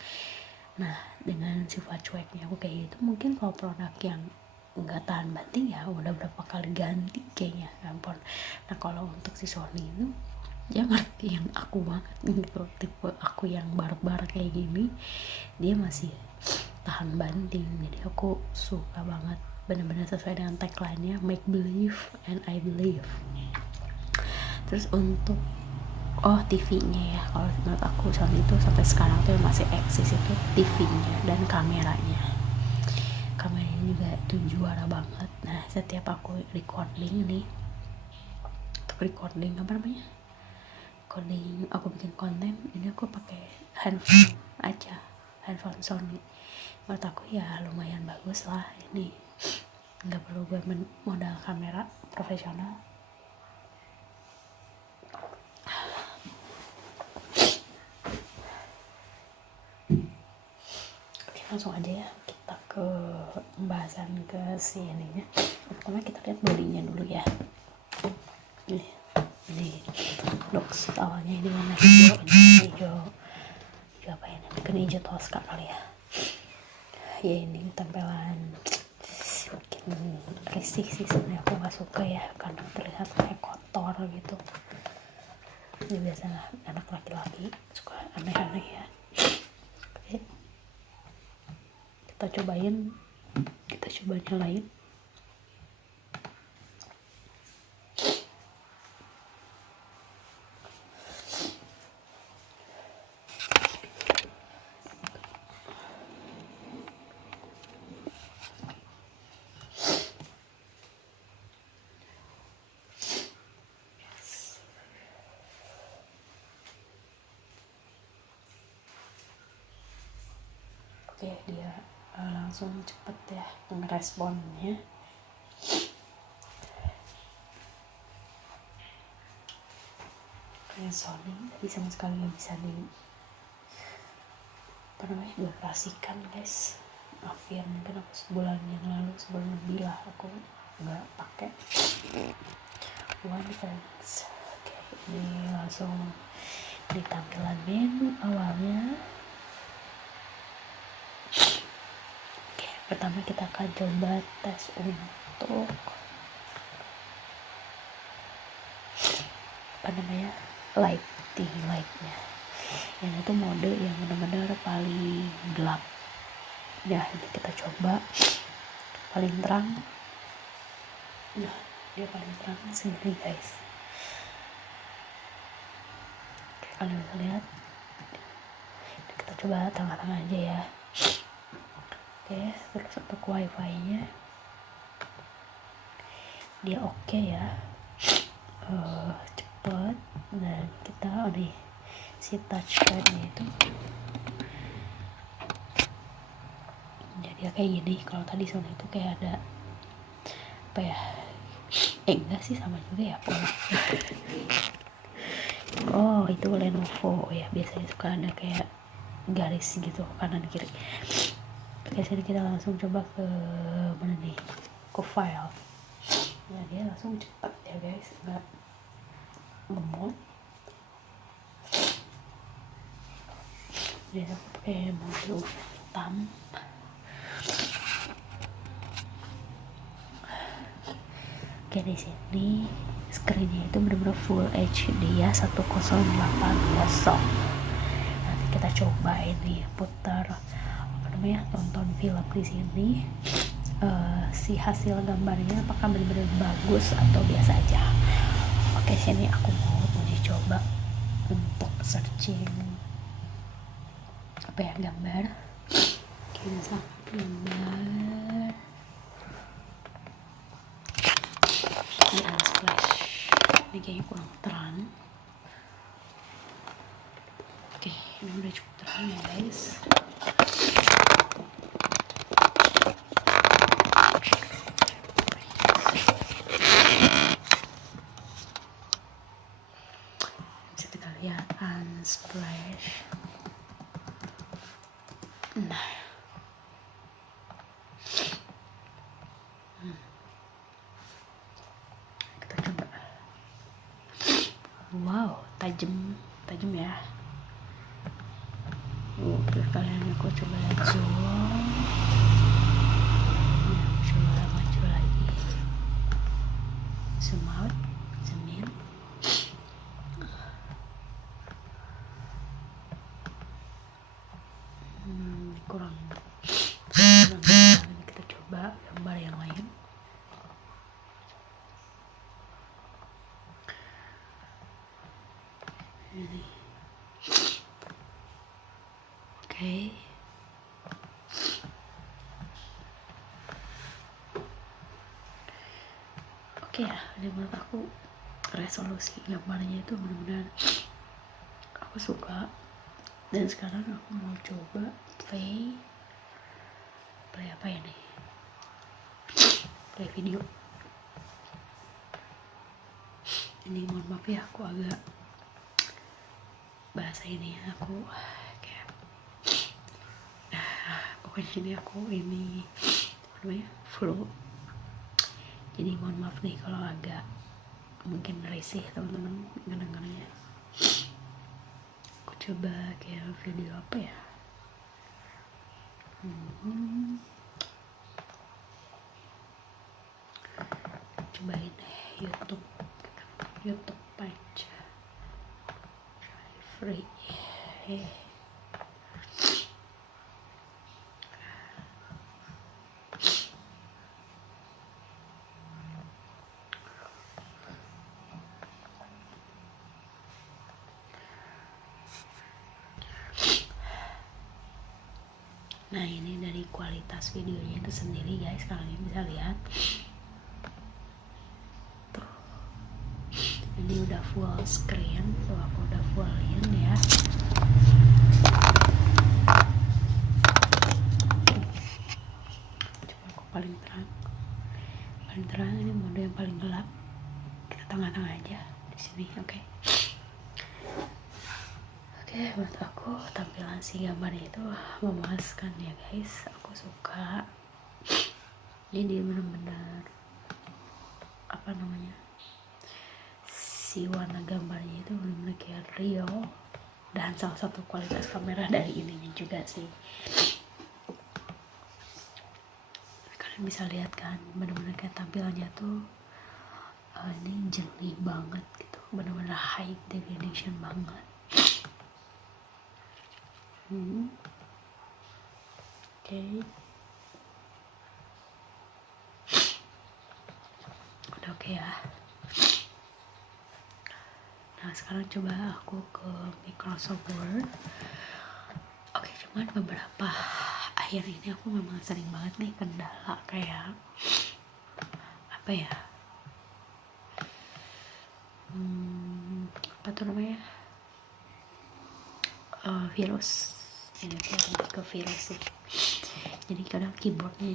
Nah, dengan sifat cueknya aku kayak gitu, mungkin kalau produk yang nggak tahan banting ya udah berapa kali ganti kayaknya, ampun. Nah, kalau untuk si Sony itu dia ngerti yang aku banget gitu, tipe aku yang barbar kayak gini, dia masih tahan banting. Jadi aku suka banget, benar-benar sesuai dengan tagline-nya, make believe and I believe. Terus untuk TV-nya ya, kalau menurut aku Sony itu sampai sekarang tuh masih eksis itu TV-nya dan kameranya juga itu juara banget. Nah, setiap aku recording nih, untuk recording aku bikin konten ini, aku pakai handphone aja, handphone Sony. Menurut aku ya lumayan bagus lah ini, nggak perlu gue modal kamera profesional. Oke, langsung aja ya kita ke pembahasan ke si ininya. Pertama kita lihat bodinya dulu ya. Ini box awalnya ini warna hijau apa ya, kan hijau Tosca kali ya. Ya ini tempelan bikin risih sih sebenarnya, aku nggak suka ya, karena terlihat kayak kotor gitu. Ini biasalah anak laki-laki suka aneh-aneh ya. Oke, kita coba nyalain. Oke, dia langsung cepet ya ngeresponnya. Kayak Sony tadi sama sekali nggak bisa dioperasikan guys. Maaf ya, mungkin aku sebulan yang lalu, sebulan lebih lah aku nggak pakai One Fans. Oke, ini langsung di tampilan menu awalnya. Oke, pertama kita akan coba tes untuk lightnya. yang itu mode yang benar-benar paling gelap ya. Ini kita coba paling terang. Nah, dia paling terang segini guys. Oke, kalian bisa lihat. Kita coba tengah-tengah aja ya. Oke, terus untuk wifi nya dia oke ya, cepet. Dan kita nih si touchpadnya itu jadi kayak gini. Kalau tadi soalnya itu kayak ada apa ya, enggak sih, sama juga ya pola. Oh itu Lenovo ya, biasanya suka ada kayak garis gitu kanan kiri. Oke, sini kita langsung coba ke mana nih, ke file. Nah dia langsung cepat ya guys, nggak lemot. Dia pakai mode hitam. Oke, di sini screennya itu benar-benar full HD ya, 1080. Nanti kita coba ini putar apa namanya, tonton film di sini. Si hasil gambarnya apakah benar-benar bagus atau biasa aja. Oke, sini aku mau uji coba untuk searching apa ya, gambar. Oke, misalkan gambar di Unsplash. Ini kayaknya kurang terang. Oke, ini udah cukup terang ya guys. Bisa kita lihat Unsplash. Nah, kita coba. Wow, tajam ya. Terus kalian aku coba lihat zoom. Nah, coba maju lagi, zoom out, zoom in. Kurang. Kita coba gambar yang lain. Ini. Oke. Oke ya, ini menurut aku resolusi gambarnya itu benar-benar aku suka. Dan sekarang aku mau coba play apa ya nih, play video. Ini mohon maaf ya, aku agak bahasa ini aku kayak pokoknya ini aku ini apa namanya, flu. Jadi mohon maaf nih kalau agak mungkin risih teman-teman dengarnya. Aku coba kayak video apa ya, cobain YouTube aja, free. Nah ini dari kualitas videonya itu sendiri guys, kalian bisa lihat tuh, ini udah full screen tuh, aku udah fullin ya. Coba aku paling terang, ini mode yang paling gelap. Kita tengah-tengah aja di sini. Oke, buat aku tampilan si gambarnya itu memuaskan ya guys, aku suka. Jadi benar-benar apa namanya, si warna gambarnya itu benar-benar kayak real. Dan salah satu kualitas kamera dari ininya juga sih, kalian bisa lihat kan, benar-benar kayak tampilannya tuh ini jernih banget gitu, benar-benar high definition banget. Oke. Udah oke ya. Nah sekarang coba aku ke Microsoft Word. Oke, cuman beberapa akhir ini aku memang sering banget nih kendala kayak apa ya, apa tuh namanya, virus. Ini tuh lebih ke virus sih. Jadi kadang keyboardnya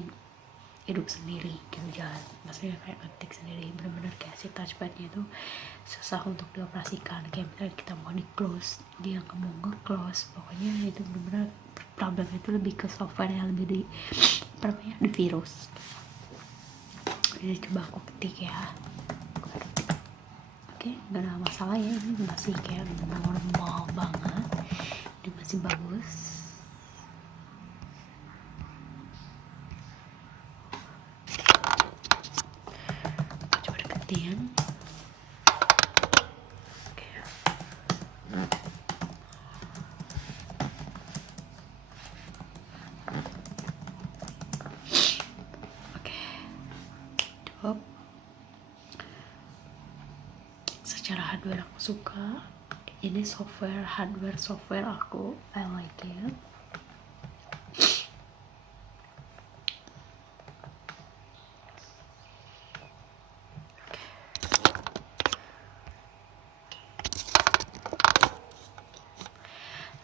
hidup sendiri gitu, jalan, maksudnya kayak ngetik sendiri, bener-bener kayak si touchpadnya itu susah untuk dioperasikan. Kayak misalnya kita mau di close, dia nggak mau nge-close. Pokoknya itu bener-bener problemnya itu lebih ke software yang lebih di apa namanya, di virus. Jadi coba aku ketik ya. Oke, nggak ada masalah ya, ini masih kayak normal banget, ini masih bagus. Coba deketin. Oke. Oke. Cukup. Secara hardware aku suka. Ini hardware aku, I like it.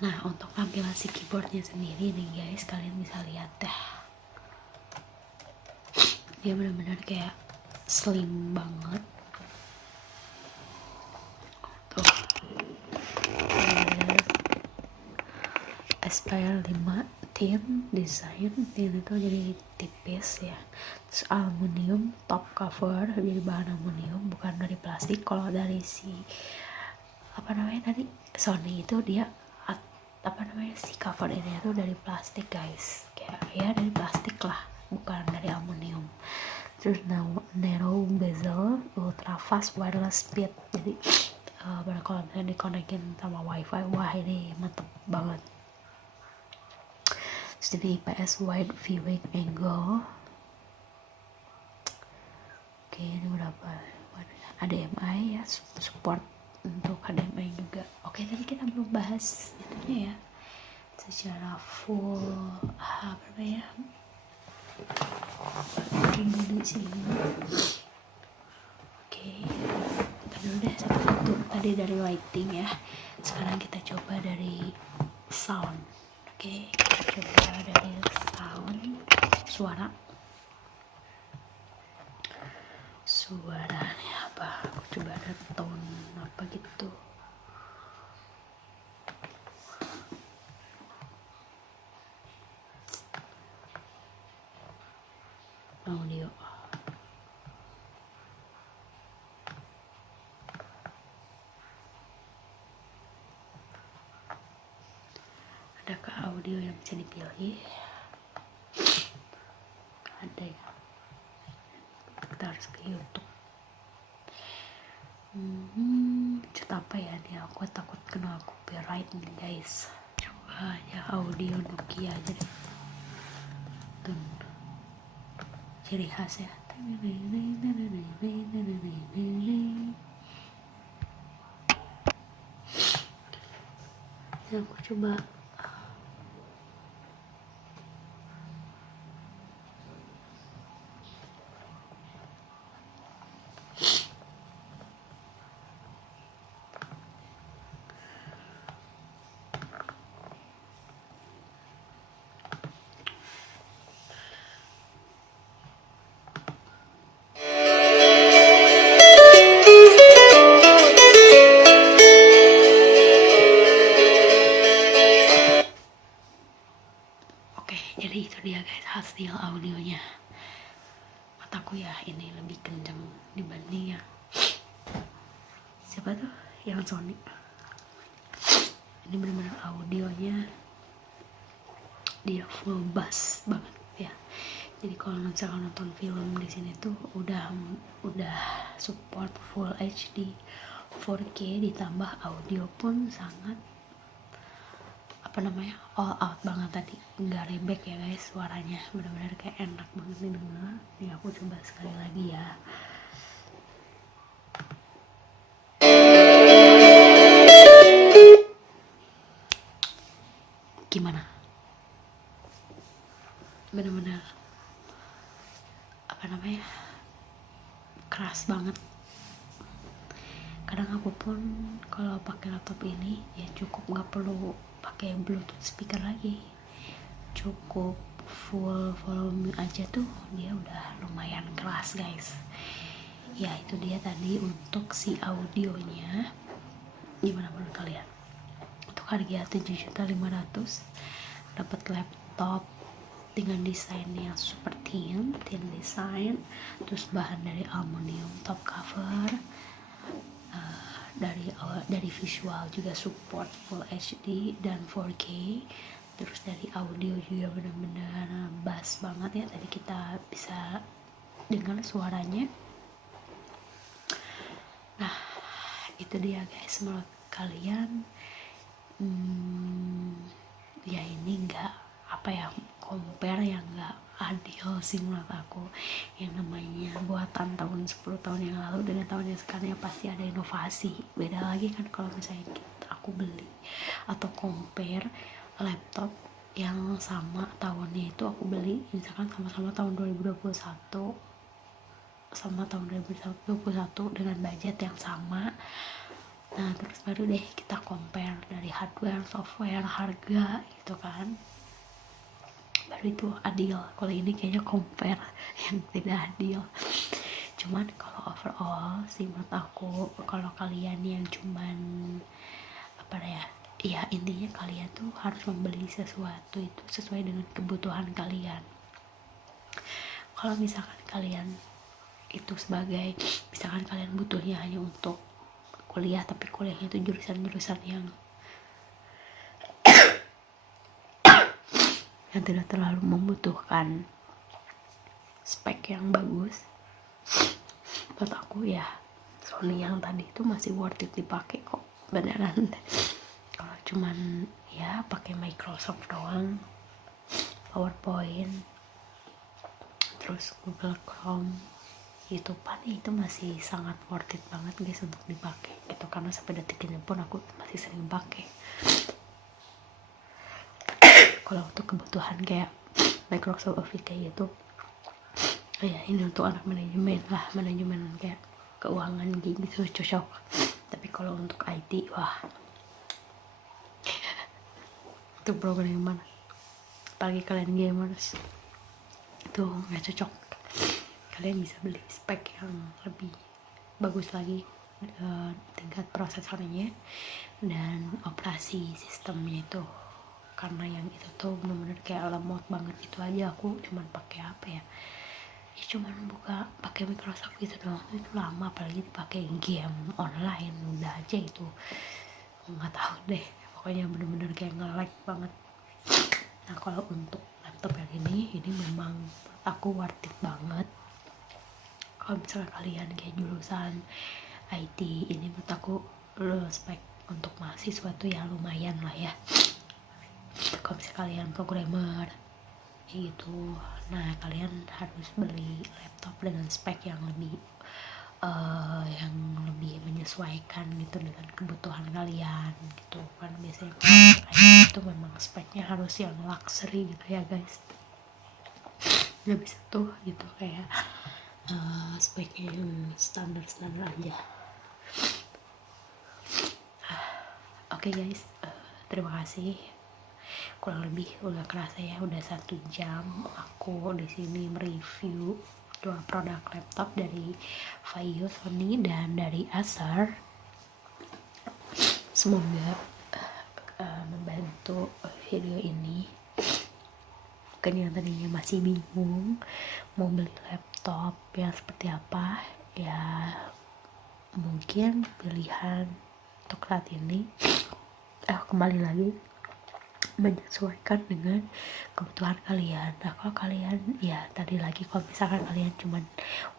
Nah, untuk tampilan si keyboardnya sendiri nih guys, kalian bisa lihat dah. Dia benar-benar kayak slim banget. Tuh. Aspire 5 thin design, thin itu jadi tipis ya. Terus aluminium top cover, jadi bahan aluminium, bukan dari plastik. Kalau dari si apa namanya tadi Sony itu dia apa namanya, si cover ini tuh dari plastik guys, kayak ya dari plastik lah, bukan dari aluminium. Terus narrow bezel, ultra fast wireless speed, jadi kalau misalnya dikonekin sama wifi, wah ini mantep banget. Terus ini IPS wide viewing angle. Oke, ini berapa, HDMI ya, support untuk HDMI juga. Oke, tadi kita belum bahas itunya ya, secara full apa ya, ini sini. Oke, kita dulu deh satu-satu. Tadi dari lighting ya, sekarang kita coba dari sound. Oke, kita coba dari sound, suaranya apa, aku coba ada tone apa gitu. Audio. Adakah audio yang bisa dipilih? Ada ya. Kita harus ke YouTube. Cut apa ya nih, aku takut kena copyright nih guys. Coba aja audio Nokia aja deh. Tuh, ciri khas ya. Ya, aku coba. Jadi itu dia guys hasil audionya. Mataku ya ini lebih kencang dibanding ya siapa tuh yang Sony. Ini benar-benar audionya dia full bass banget ya. Jadi kalau misalkan nonton film di sini tuh udah support full HD 4K, ditambah audio pun sangat all out banget tadi, nggak rebek ya guys, suaranya benar-benar kayak enak banget nih denger. Nih aku coba sekali lagi ya. Gimana? Bener-bener keras banget. Kadang aku pun kalau pakai laptop ini ya cukup nggak perlu pakai bluetooth speaker lagi, cukup full volume aja tuh dia udah lumayan keras guys. Ya itu dia tadi untuk si audionya. Gimana menurut kalian? Untuk harga 7.500.000 dapat laptop dengan desain yang super thin design, terus bahan dari aluminium, top cover, dari visual juga support Full HD dan 4K, terus dari audio juga benar-benar bass banget ya, tadi kita bisa dengar suaranya. Nah itu dia guys, menurut kalian ya ini enggak compare yang enggak adil sih menurut aku. Yang namanya buatan tahun 10 tahun yang lalu dengan tahun yang sekarang ya pasti ada inovasi. Beda lagi kan kalau misalnya aku beli atau compare laptop yang sama tahunnya itu aku beli misalkan sama-sama tahun 2021 sama tahun 2021 dengan budget yang sama. Nah terus baru deh kita compare dari hardware, software, harga gitu kan, baru itu adil. Kalau ini kayaknya compare yang tidak adil. Cuman kalau overall sih menurut aku, kalau kalian yang cuman ya intinya kalian tuh harus membeli sesuatu itu sesuai dengan kebutuhan kalian. Kalau misalkan kalian itu sebagai misalkan kalian butuhnya hanya untuk kuliah, tapi kuliahnya itu jurusan-jurusan yang tidak terlalu membutuhkan spek yang bagus, buat aku ya Sony yang tadi itu masih worth it dipakai kok beneran. Kalau cuman ya pakai Microsoft doang, PowerPoint, terus Google Chrome, YouTubean itu masih sangat worth it banget guys untuk dipakai gitu, karena sampai detik ini pun aku masih sering pakai. Kalau untuk kebutuhan kayak Microsoft Office kayak gitu ya ini untuk anak manajemen kayak keuangan gitu cocok. Tapi kalau untuk IT wah itu programmer, apalagi kalian gamers itu nggak cocok. Kalian bisa beli spek yang lebih bagus lagi, tingkat prosesornya dan operasi sistemnya itu, karena yang itu tuh bener-bener kayak lemot banget. Itu aja aku cuman pakai ya cuman buka pakai Microsoft gitu doang, itu lama, apalagi dipakai game online udah aja itu nggak tahu deh, pokoknya bener-bener kayak nge-lag banget. Nah kalau untuk laptop yang ini memang aku worth it banget. Kalau misalnya kalian kayak jurusan IT, ini menurut aku spek untuk mahasiswa tuh ya lumayan lah ya. Kalau misalnya kalian programmer gitu, nah kalian harus beli laptop dengan spek yang lebih menyesuaikan gitu dengan kebutuhan kalian gitu kan. Biasanya kalau itu memang speknya harus yang luxury gitu ya guys, nggak bisa tuh gitu kayak speknya yang standar aja. Oke guys, terima kasih. Kurang lebih udah kerasa ya, udah 1 jam aku di sini mereview 2 produk laptop dari Vaio, Sony, dan dari Acer. Semoga membantu video ini. Mungkin yang tadinya masih bingung mau beli laptop yang seperti apa, ya mungkin pilihan untuk saat ini kembali lagi menyesuaikan dengan kebutuhan kalian. Nah kalau kalian ya tadi lagi, kalau misalkan kalian cuman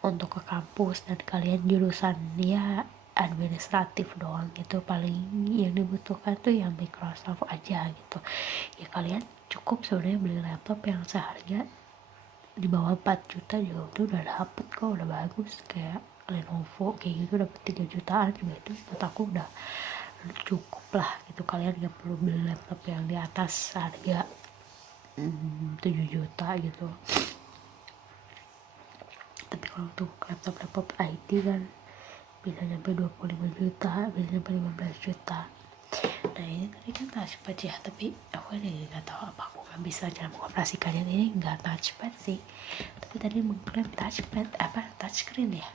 untuk ke kampus dan kalian jurusan ya administratif doang gitu, paling yang dibutuhkan tuh yang Microsoft aja gitu. Ya kalian cukup sebenarnya beli laptop yang seharga di bawah 4 juta juga tuh udah dapet kok, udah bagus. Kayak Lenovo kayak gitu dapat 3 jutaan juga, itu menurut aku udah cukup lah gitu. Kalian gak perlu beli laptop yang di atas harga 7 juta gitu. Tapi kalau untuk laptop IT kan bisa nyampe 25 juta, bisa nyampe 15 juta. Nah ini tadi kan touchpad ya, tapi aku ini gak tahu apa aku gak bisa cara mengoperasikannya. Ini gak touchpad sih, tapi tadi mengklaim touchpad, touchscreen ya,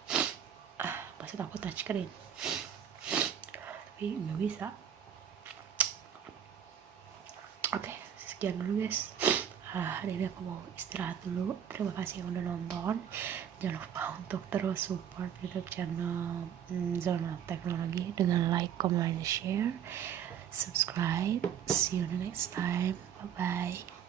maksud aku touchscreen, tapi gak bisa. Oke, sekian dulu guys. Hari ini aku mau istirahat dulu. Terima kasih yang udah nonton. Jangan lupa untuk terus support YouTube channel Zona Teknologi dengan like, comment, share, subscribe. See you the next time. Bye bye.